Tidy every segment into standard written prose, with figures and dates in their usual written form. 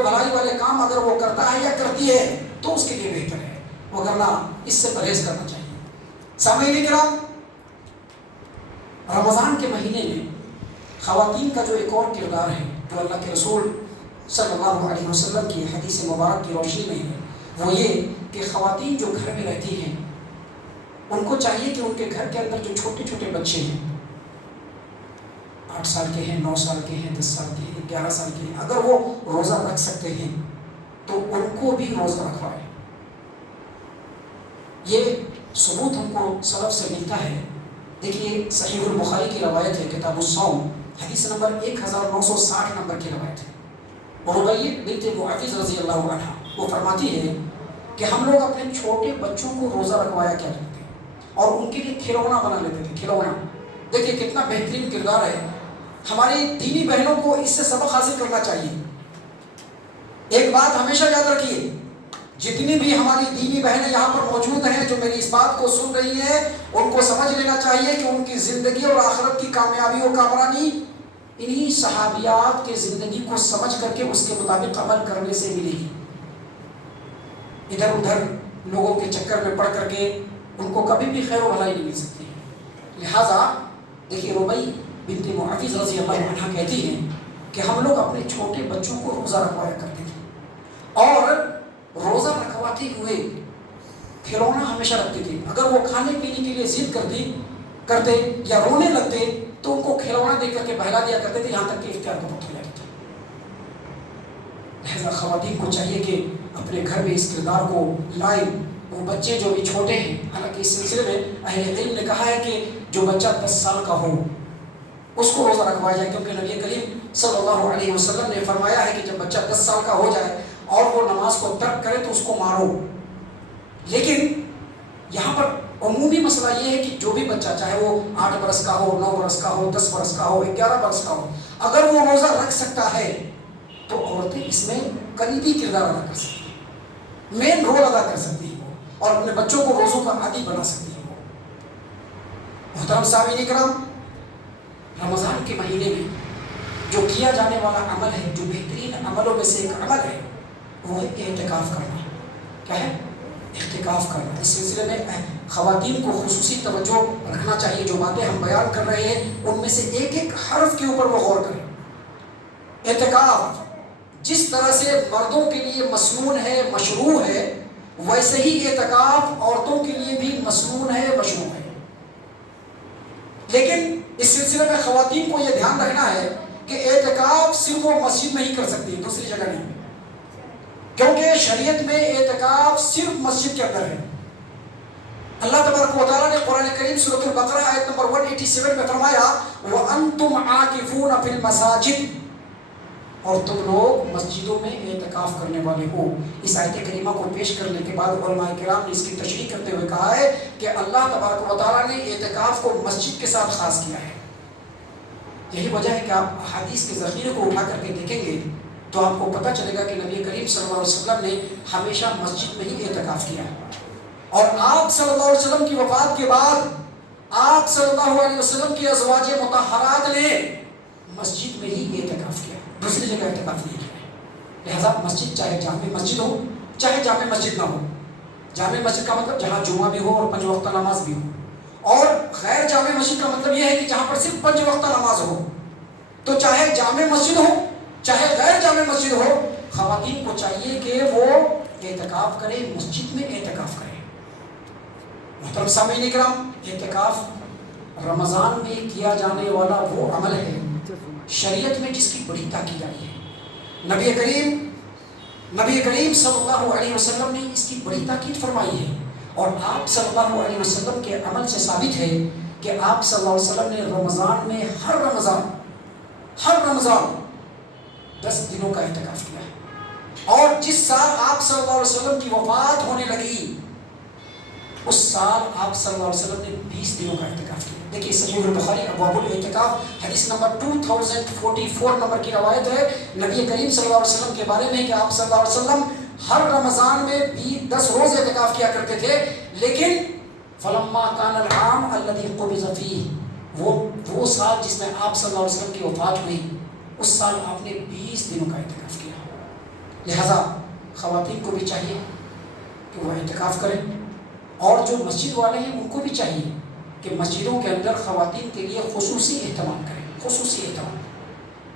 و بھلائی والے کام اگر وہ کرتا ہے یا کرتی ہے تو اس کے لیے بہتر ہے، وگرنہ اس سے پرہیز کرنا چاہیے۔ سامعین کرام، رمضان کے مہینے میں خواتین کا جو ایک اور کردار ہے جو اللہ کے رسول صلی اللہ علیہ وسلم کی حدیث مبارک کی روشنی میں ہے، وہ یہ کہ خواتین جو گھر میں رہتی ہیں ان کو چاہیے کہ ان کے گھر کے اندر جو چھوٹے چھوٹے بچے ہیں، 8 سال کے ہیں، 9 سال کے ہیں، 10 سال کے ہیں، 11 سال کے ہیں، اگر وہ روزہ رکھ سکتے ہیں تو ان کو بھی روزہ رکھوائے۔ یہ ثبوت ہم کو سلف سے ملتا ہے۔ دیکھیے صحیح البخاری کی روایت ہے، کتاب الصوم، حدیث نمبر 1960 نمبر کی روایت ہے۔ ربیع بنت معوذ رضی اللہ عنہ وہ فرماتی ہے کہ ہم لوگ اپنے چھوٹے بچوں کو روزہ رکھوایا کیا کرتے ہیں اور ان کے لیے کھلونا بنا لیتے تھے، کھلونا۔ دیکھیے کتنا بہترین کردار ہے۔ ہماری دینی بہنوں کو اس سے سبق حاصل کرنا چاہیے۔ ایک بات ہمیشہ یاد رکھیے، جتنی بھی ہماری دینی بہنیں یہاں پر موجود ہیں جو میری اس بات کو سن رہی ہیں، ان کو سمجھ لینا چاہیے کہ ان کی زندگی اور آخرت کی کامیابی و کامرانی انہی صحابیات کے زندگی کو سمجھ کر کے اس کے مطابق عمل کرنے سے ملے گی۔ ادھر ادھر لوگوں کے چکر میں پڑ کر کے ان کو کبھی بھی خیر و بھلائی نہیں مل سکتی ہے۔ لہٰذا دیکھیے ربیع بنت معوذ رضی اللہ عنہ کہتی ہیں کہ ہم لوگ اپنے چھوٹے بچوں کو روزہ رکھوایا کرتے تھے اور روزہ رکھواتے ہوئے کھلونا ہمیشہ رکھتے تھے۔ اگر وہ کھانے پینے کے لیے ضد کرتے یا رونے لگتے تو ان کو کھلونا دے کر کے بہلا دیا کرتے تھے، یہاں تک کہ افطار کا وقت ہو جاتا تھا۔ لہذا خواتین کو چاہیے کہ اپنے گھر میں اس کردار کو لائیں۔ وہ بچے جو بھی چھوٹے ہیں، حالانکہ اس سلسلے میں اہل علم نے کہا ہے کہ جو بچہ 10 سال کا ہو اس کو روزہ رکھوایا جائے، کیونکہ نبی کریم صلی اللہ علیہ وسلم نے فرمایا ہے کہ جب بچہ 10 سال کا ہو جائے اور وہ نماز کو ترک کرے تو اس کو مارو۔ لیکن یہاں پر عمومی مسئلہ یہ ہے کہ جو بھی بچہ چاہے وہ 8 برس کا ہو، 9 برس کا ہو، 10 برس کا ہو، 11 برس کا ہو، اگر وہ روزہ رکھ سکتا ہے تو عورتیں اس میں کلیدی کردار ادا کر سکتی ہیں، مین رول ادا کر سکتی ہیں اور اپنے بچوں کو روزوں کا عادی بنا سکتی ہیں۔ محترم سامعین کرام، رمضان کے مہینے میں جو کیا جانے والا عمل ہے، جو بہترین عملوں میں سے ایک عمل ہے، وہ ہے اعتکاف کرنا۔ کیا ہے؟ اعتکاف کرنا۔ اس سلسلے میں خواتین کو خصوصی توجہ رکھنا چاہیے۔ جو باتیں ہم بیان کر رہے ہیں ان میں سے ایک ایک حرف کے اوپر وہ غور کریں۔ اعتکاف جس طرح سے مردوں کے لیے مسنون ہے، مشروع ہے، ویسے ہی اعتکاف عورتوں کے لیے بھی مسنون ہے، مشروع ہے۔ لیکن اس سلسلے میں خواتین کو یہ دھیان رکھنا ہے کہ اعتکاف صرف وہ مسجد میں ہی کر سکتی ہے، دوسری جگہ نہیں، کیونکہ شریعت میں اعتکاف صرف مسجد کے اندر ہے۔ اللہ تبارک و تعالیٰ نے قرآن کریم سورۃ البقرہ آیت نمبر 187 میں فرمایا وَأَنْتُمْ عَاكِفُونَ فِي الْمَسَاجِدِ، اور تم لوگ مسجدوں میں اعتکاف کرنے والے ہو۔ اس آیت کریمہ کو پیش کرنے کے بعد علماء کرام نے اس کی تشریح کرتے ہوئے کہا ہے کہ اللہ تبارک و تعالیٰ نے اعتکاف کو مسجد کے ساتھ خاص کیا ہے۔ یہی وجہ ہے کہ آپ احادیث کے ذخیرے کو اٹھا کر کے دیکھیں گے تو آپ کو پتہ چلے گا کہ نبی کریم صلی اللہ علیہ وسلم نے ہمیشہ مسجد میں ہی اعتکاف کیا ہے، اور آپ صلی اللہ علیہ وسلم کی وفات کے بعد آپ صلی اللہ علیہ وسلم کی ازواج مطہرات نے مسجد میں ہی اعتکاف کیا، دوسری جگہ اعتکاف نہیں کیا۔ لہذا مسجد چاہے جامع مسجد ہو چاہے جامع مسجد نہ ہو، جامع مسجد کا مطلب جہاں جمعہ بھی ہو اور 5 وقتہ نماز بھی ہو، اور غیر جامع مسجد کا مطلب یہ ہے کہ جہاں پر صرف 5 وقتہ نماز ہو۔ تو چاہے جامع مسجد ہو چاہے غیر جامع مسجد ہو، خواتین کو چاہیے کہ وہ اعتکاف کرے، مسجد میں اعتکاف کرے۔ محترم سامعین کرام، اعتکاف رمضان میں کیا جانے والا وہ عمل ہے شریعت میں جس کی بڑی تاکید آئی ہے۔ نبی کریم صلی اللہ علیہ وسلم نے اس کی بڑی تاکید فرمائی ہے، اور آپ صلی اللہ علیہ وسلم کے عمل سے ثابت ہے کہ آپ صلی اللہ علیہ وسلم نے رمضان میں ہر رمضان 10 دنوں کا اعتکاف کیا ہے، اور جس سال آپ صلی اللہ علیہ وسلم کی وفات ہونے لگی اس سال آپ صلی اللہ علیہ وسلم نے 20 دنوں کا اعتکاف کیا۔ دیکھیے صحیح البخاری ابواب الاعتکاف حدیث نمبر 2044 نمبر کی روایت ہے نبی کریم صلی اللہ علیہ وسلم کے بارے میں کہ آپ صلی اللہ علیہ وسلم ہر رمضان میں 10 روز اعتکاف کیا کرتے تھے، لیکن فلما کان العام الذی قبض فیہ، وہ سال جس میں آپ صلی اللہ علیہ وسلم کی وفات ہوئی، اس سال آپ نے 20 دنوں کا اعتکاف کیا۔ لہٰذا خواتین کو بھی چاہیے کہ وہ اعتکاف کریں، اور جو مسجد والے ہیں ان کو بھی چاہیے کہ مسجدوں کے اندر خواتین کے لیے خصوصی اہتمام کریں، خصوصی اہتمام۔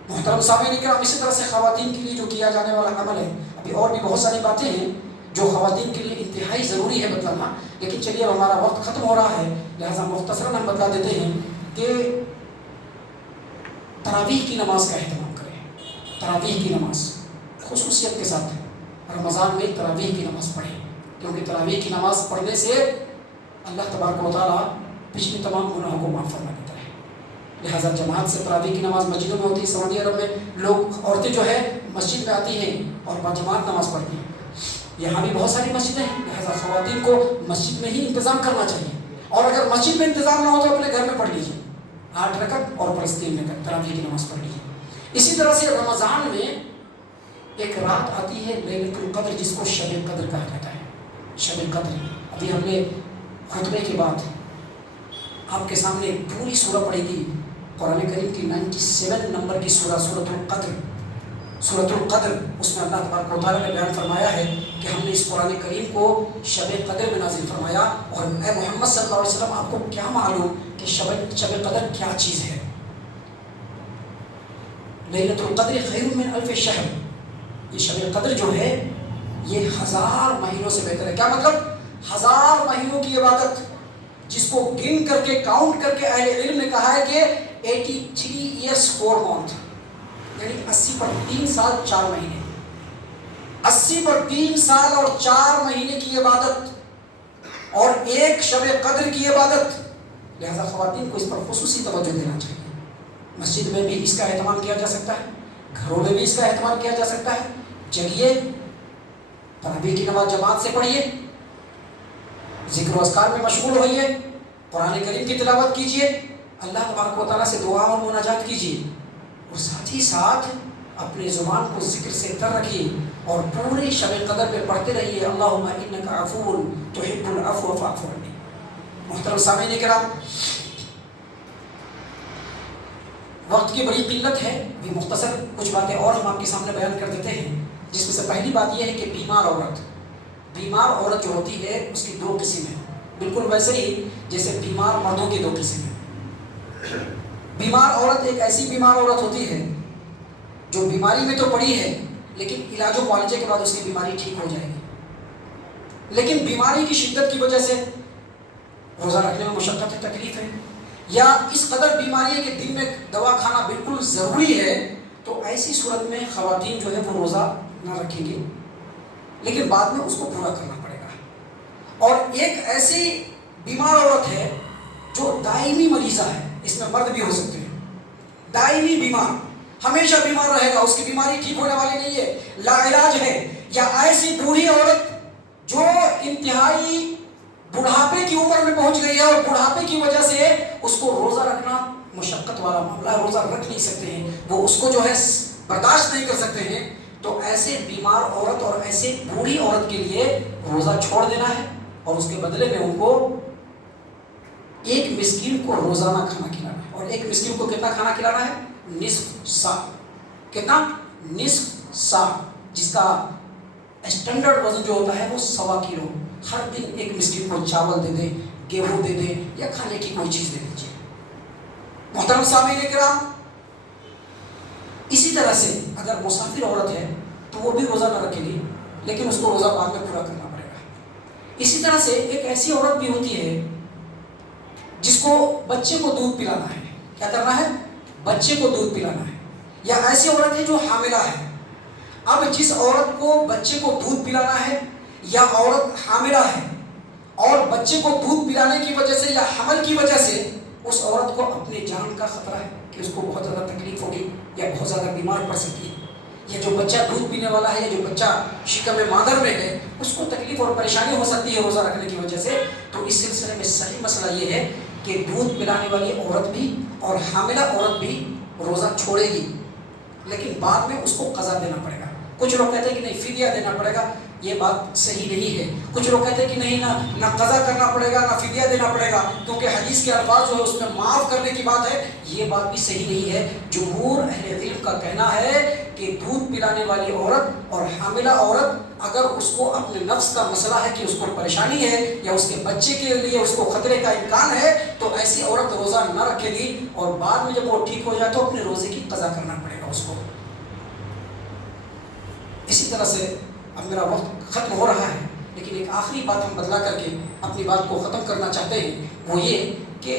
محترم سامعین کرام، اسی طرح سے خواتین کے لیے جو کیا جانے والا عمل ہے، ابھی اور بھی بہت ساری باتیں ہیں جو خواتین کے لیے انتہائی ضروری ہے بتلانا، لیکن چلیے اب ہمارا وقت ختم ہو رہا ہے، لہٰذا مختصراً ہم بتلا دیتے ہیں کہ تراویح کی نماز کا اہتمام کریں۔ تراویح کی نماز خصوصیت کے ساتھ رمضان میں تراویح کی نماز پڑھیں، کیونکہ تراویح کی نماز پڑھنے سے اللہ تبارک و تعالیٰ پچھلے تمام گناہوں کو معاف فرما دیتا ہے۔ لہٰذا جماعت سے تراویح کی نماز مسجدوں میں ہوتی ہے۔ سعودی عرب میں لوگ، عورتیں جو ہے مسجد میں آتی ہیں اور باجماعت نماز پڑھتی ہیں۔ یہاں بھی بہت ساری مسجدیں ہیں، لہٰذا خواتین کو مسجد میں ہی انتظام کرنا چاہیے، اور اگر مسجد میں انتظام نہ ہو تو اپنے گھر میں پڑھ لیجیے، 8 رکعت اور پلس 3 رکعت تراویح کی نماز پڑھ لیجیے۔ اسی طرح سے رمضان میں ایک رات آتی ہے لیلۃ القدر، جس کو شب قدر کہا جاتا ہے۔ شب قدر، ابھی ہم نے خطبے کے بعد آپ کے سامنے پوری سورہ پڑھی تھی، قرآن کریم کی 97 نمبر کی سورہ، سورۃ القدر۔ سورۃ القدر، اس میں اللہ تبارک و تعالیٰ نے بیان فرمایا ہے کہ ہم نے اس قرآن کریم کو شب قدر میں نازل فرمایا، اور اے محمد صلی اللہ علیہ وسلم آپ کو کیا معلوم کہ شب قدر کیا چیز ہے؟ لیلۃ القدر خیر من الف شہر، یہ شب قدر جو ہے یہ 1000 مہینوں سے بہتر ہے۔ کیا مطلب؟ 1000 مہینوں کی عبادت، جس کو گن کر کے، کاؤنٹ کر کے اہل علم نے کہا ہے کہ 83 years 4 months، یعنی 80 پر 3 سال 4 مہینے، 80 پر 3 سال اور 4 مہینے کی عبادت، اور ایک شب قدر کی عبادت۔ لہذا خواتین کو اس پر خصوصی توجہ دینا چاہیے۔ مسجد میں بھی اس کا اہتمام کیا جا سکتا ہے، گھروں میں بھی اس کا اہتمام کیا جا سکتا ہے۔ جگیے، تراویح کی نماز جماعت سے پڑھیے، ذکر و اذکار میں مشغول ہوئیے، قرآن کریم کی تلاوت کیجیے، اللہ تبارک و تعالیٰ سے دعا اور مناجات کیجیے، اور ساتھ ہی ساتھ اپنی زبان کو ذکر سے تر رکھیے، اور پورے شب قدر پہ پڑھتے رہیے اللہم انک عفو تحب العفو فاعف عنی۔ محترم سامعین کرام، وقت کی بڑی قلت ہے، بھی مختصر کچھ باتیں اور ہم آپ کے سامنے بیان کر دیتے ہیں، جس میں سے پہلی بات یہ ہے کہ بیمار عورت جو ہوتی ہے اس کی 2 قسم ہیں، بالکل ویسے ہی جیسے بیمار مردوں کی 2 قسم ہیں۔ بیمار عورت ایک ایسی بیمار عورت ہوتی ہے جو بیماری میں تو پڑی ہے، لیکن علاج و معالجے کے بعد اس کی بیماری ٹھیک ہو جائے گی، لیکن بیماری کی شدت کی وجہ سے روزہ رکھنے میں مشقت ہے، تکلیف ہے، یا اس قدر بیماری ہے کہ دن میں دوا کھانا بالکل ضروری ہے، تو ایسی صورت میں خواتین جو ہے وہ روزہ نہ رکھیں گی، لیکن بعد میں اس کو پورا کرنا پڑے گا۔ اور ایک ایسی بیمار عورت ہے جو دائمی مریضہ ہے، اس میں مرد بھی ہو سکتے ہیں، دائمی بیمار، ہمیشہ بیمار رہے گا، اس کی بیماری ٹھیک ہونے والی نہیں ہے، لا علاج ہے، یا ایسی بوڑھی عورت جو انتہائی بڑھاپے کی عمر میں پہنچ گئی ہے، اور بڑھاپے کی وجہ سے اس کو روزہ رکھنا مشقت والا معاملہ ہے، روزہ رکھ نہیں سکتے ہیں، وہ اس کو جو ہے برداشت نہیں کر سکتے ہیں، تو ایسے بیمار عورت اور ایسے بوڑھی عورت کے لیے روزہ چھوڑ دینا ہے، اور اس کے بدلے میں ان کو ایک مسکین کو روزانہ کھانا کھلانا ہے، اور ایک مسکین کو کتنا کھانا کھلانا ہے؟ نصف سا۔ کتنا؟ نصف سا، جس کا اسٹینڈرڈ وزن جو ہوتا ہے وہ 1.25 کلو۔ ہر دن ایک مسکین کو چاول دے دیں، گیہوں دے دیں، یا کھانے کی کوئی چیز دے دیجیے۔ محترم سامعین کرام، اسی طرح سے اگر مسافر عورت ہے تو وہ بھی روزہ نہ رکھے گی، لیکن اس کو روزہ بعد میں پورا کرنا پڑے گا۔ اسی طرح سے ایک ایسی عورت بھی ہوتی ہے جس کو بچے کو دودھ پلانا ہے۔ کیا کرنا ہے؟ بچے کو دودھ پلانا ہے۔ یا ایسی عورت ہے جو حاملہ ہے۔ اب جس عورت کو بچے کو دودھ پلانا ہے، یا عورت حاملہ ہے اور بچے کو دودھ پلانے کی وجہ سے یا حمل کی وجہ سے اس عورت کو اپنی جان کا خطرہ ہے کہ اس کو بہت زیادہ تکلیف ہوگی یا بہت زیادہ بیمار پڑ سکتی ہے، یا جو بچہ دودھ پینے والا ہے یا جو بچہ شکم مادر میں ہے اس کو تکلیف اور پریشانی ہو سکتی ہے روزہ رکھنے کی وجہ سے، تو اس سلسلے میں صحیح مسئلہ یہ ہے کہ دودھ پلانے والی عورت بھی اور حاملہ عورت بھی روزہ چھوڑے گی، لیکن بعد میں اس کو قضا دینا پڑے گا۔ کچھ لوگ کہتے ہیں کہ نہیں، فدیہ دینا پڑے گا، یہ بات صحیح نہیں ہے. کچھ لوگ کہتے ہیں کہ نہیں نہ قضا کرنا پڑے گا نہ فدیہ دینا پڑے گا کیونکہ حدیث کے الفاظ جو ہے اس میں معاف کرنے کی بات ہے. یہ بات بھی صحیح نہیں ہے. جمہور اہل علم کا کہنا ہے کہ دودھ پلانے والی عورت اور حاملہ عورت اگر اس کو اپنے نفس کا مسئلہ ہے کہ اس کو پریشانی ہے یا اس کے بچے کے لیے اس کو خطرے کا امکان ہے تو ایسی عورت روزہ نہ رکھے گی اور بعد میں جب وہ ٹھیک ہو جائے تو اپنے روزے کی قضا کرنا پڑے گا اس کو. اسی طرح سے اب میرا وقت ختم ہو رہا ہے لیکن ایک آخری بات ہم بدلا کر کے اپنی بات کو ختم کرنا چاہتے ہیں. وہ یہ کہ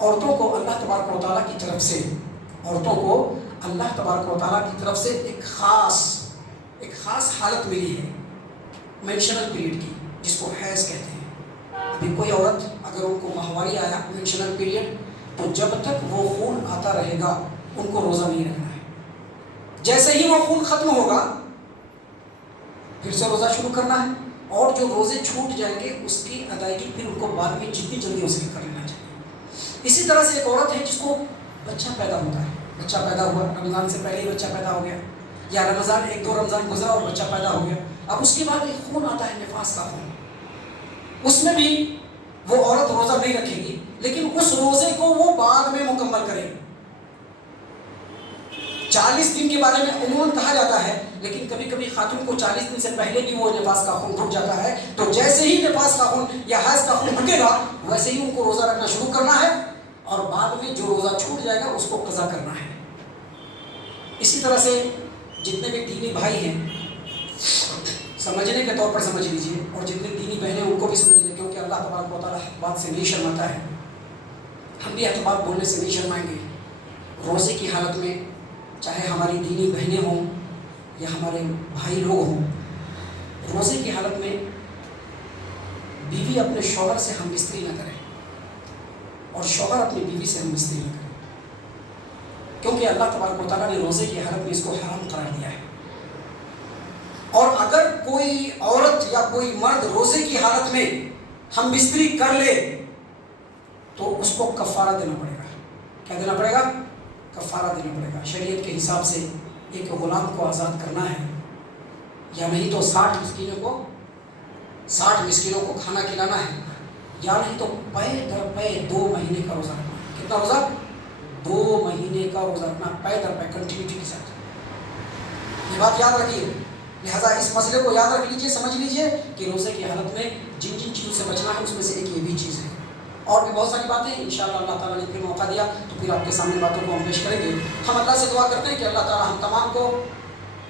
عورتوں کو اللہ تبارک و تعالیٰ کی طرف سے ایک خاص حالت ملی ہے مینشنل پیریڈ کی جس کو حیض کہتے ہیں. ابھی کوئی عورت اگر ان کو ماہواری آیا مینشنل پیریڈ تو جب تک وہ خون آتا رہے گا ان کو روزہ نہیں رکھنا ہے. جیسے ہی وہ خون ختم ہوگا پھر سے روزہ شروع کرنا ہے اور جو روزے چھوٹ جائیں گے اس کی ادائیگی پھر ان کو بعد میں جتنی جلدی ہو سکے کر لینا چاہیے. اسی طرح سے ایک عورت ہے جس کو بچہ پیدا ہوتا ہے, بچہ پیدا ہوا رمضان سے پہلے ہی بچہ پیدا ہو گیا یا رمضان 1-2 رمضان گزرا اور بچہ پیدا ہو گیا. اب اس کے بعد ایک خون آتا ہے نفاس کا خون, اس میں بھی وہ عورت روزہ نہیں رکھے گی لیکن اس روزے کو وہ بعد میں مکمل کرے گی. 40 دن کے بارے میں عموماً کہا جاتا ہے لیکن کبھی کبھی خاتون کو 40 دن سے پہلے بھی وہ نفاس کا خون رک جاتا ہے تو جیسے ہی نفاس کا خون یا حیض کا خون رکے گا ویسے ہی ان کو روزہ رکھنا شروع کرنا ہے اور بعد میں جو روزہ چھوٹ جائے گا اس کو قضا کرنا ہے. اسی طرح سے جتنے بھی دینی بھائی ہیں سمجھنے کے طور پر سمجھ لیجئے اور جتنے دینی بہنیں ان کو بھی سمجھ لیجیے کیونکہ اللہ تبارک و تعالیٰ بات سے نہیں شرماتا ہے. ہم بھی حق بات بولنے سے نہیں شرمائیں گے. روزے کی حالت میں چاہے ہماری دینی بہنیں ہوں یا ہمارے بھائی لوگ ہوں, روزے کی حالت میں بیوی اپنے شوہر سے ہم بستری نہ کرے اور شوہر اپنی بیوی سے ہم بستری نہ کرے کیونکہ اللہ تبارک و تعالیٰ نے روزے کی حالت میں اس کو حرام قرار دیا ہے. اور اگر کوئی عورت یا کوئی مرد روزے کی حالت میں ہم بستری کر لے تو اس کو کفارہ دینا پڑے گا. کیا دینا پڑے گا؟ کفارہ دینا پڑے گا. شریعت کے حساب سے ایک غلام کو آزاد کرنا ہے یا نہیں تو 60 مسکینوں کو کھانا کھلانا ہے یا نہیں تو پے در پے 2 مہینے کا روزہ رکھنا ہے. کتنا روزہ؟ 2 مہینے کا روزہ رکھنا پے در پے کنٹینیوٹی کے ساتھ. یہ بات یاد رکھیے. لہٰذا اس مسئلے کو یاد رکھ لیجئے, سمجھ لیجئے کہ روزے کی حالت میں جن چیزوں سے بچنا ہے اس میں سے ایک یہ بھی چیز ہے. اور بھی بہت ساری باتیں انشاءاللہ اللہ تعالیٰ نے پھر موقع دیا تو پھر آپ کے سامنے باتوں کو ہم پیش کریں گے. ہم اللہ سے دعا کرتے ہیں کہ اللہ تعالیٰ ہم تمام کو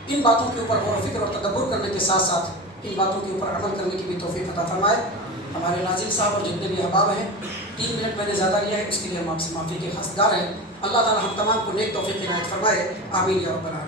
ان باتوں کے اوپر غور و فکر اور تدبر کرنے کے ساتھ ساتھ ان باتوں کے اوپر عمل کرنے کی بھی توفیق عطا فرمائے. ہمارے ناظرین صاحب اور جتنے بھی احباب ہیں 3 منٹ میں نے زیادہ لیا ہے اس کے لیے ہم آپ سے معافی کے خواستگار ہیں. اللہ تعالیٰ ہم تمام کو نیک توفیق عنایت فرمائے. آمین یا رب العالمین.